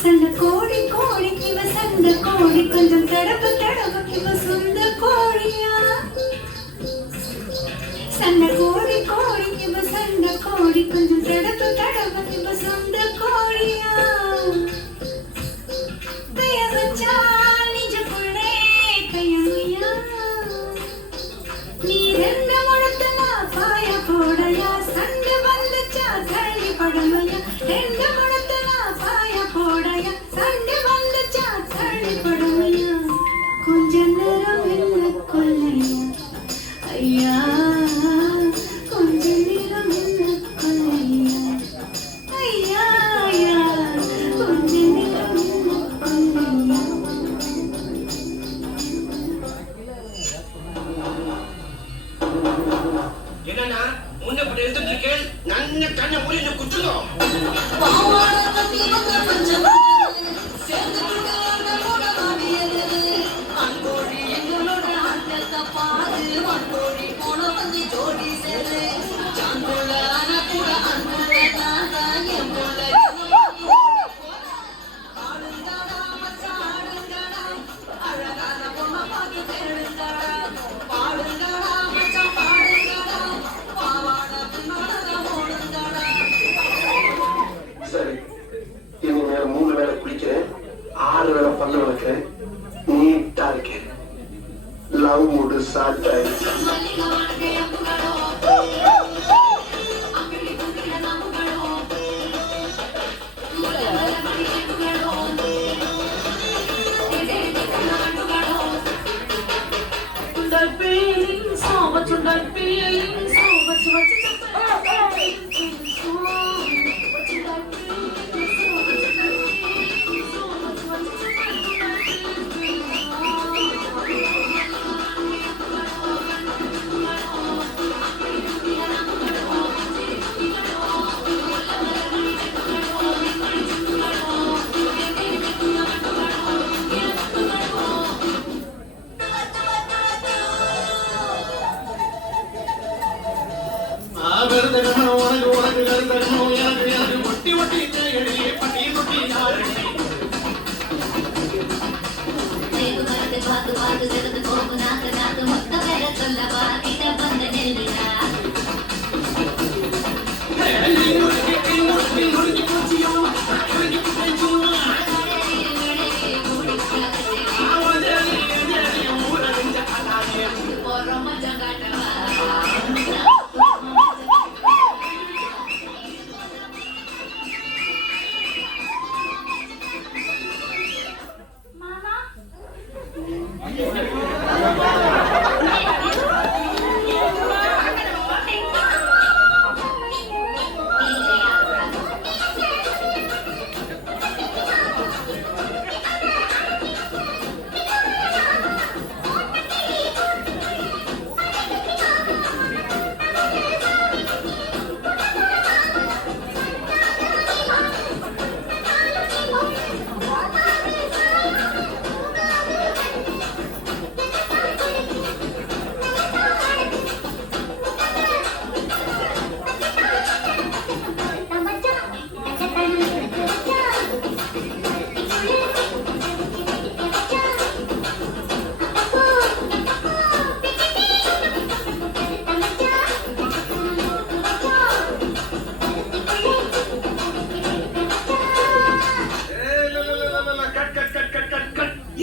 சண்ட கோடி கோடி இவ சண்ட கோடி கொஞ்சம் தடவு தடவு இவ சொந்த கோழியா சண்ட கோடி கோடி இவ சண்ட கோடி கொஞ்சம் தடவு தடவு இவ சொந்த கோழியா கைய வச்சா நிஜ புள்ளே கையா நீ ரெண்டு முழத்தனா பாய போடையா சண்ட வந்துச்சா தள்ளி படமையா ரெண்டு முழத்தனா பாய போடையா சண்டை வந்துச்சா தள்ளி படமையா கொஞ்ச நேரம் என்ன கொல்லையா ஐயா கொஞ்ச நேரம் என்ன கொல்லையா ஐயா ஐயா கொஞ்ச நேரம் என்ன கொல்லையா என்னன்னா முன்ன இப்படி எடுத்துட்டு இருக்கேன் நன்ன கண்ணை மூடி குத்துங்க சரி இனி வேற 3 வேளை குளிக்கிறேன் 6 வேளை பல்லு வளர்க்கிறேன் நீட்டா இருக்கேன் லவ் மூடு ஸ்டார்ட் ஆயிடுச்சு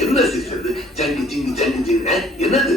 என்ன சிரிச்சது ஜங்கி ஜிங்கி ஜங்கி ஜிங்க என்னது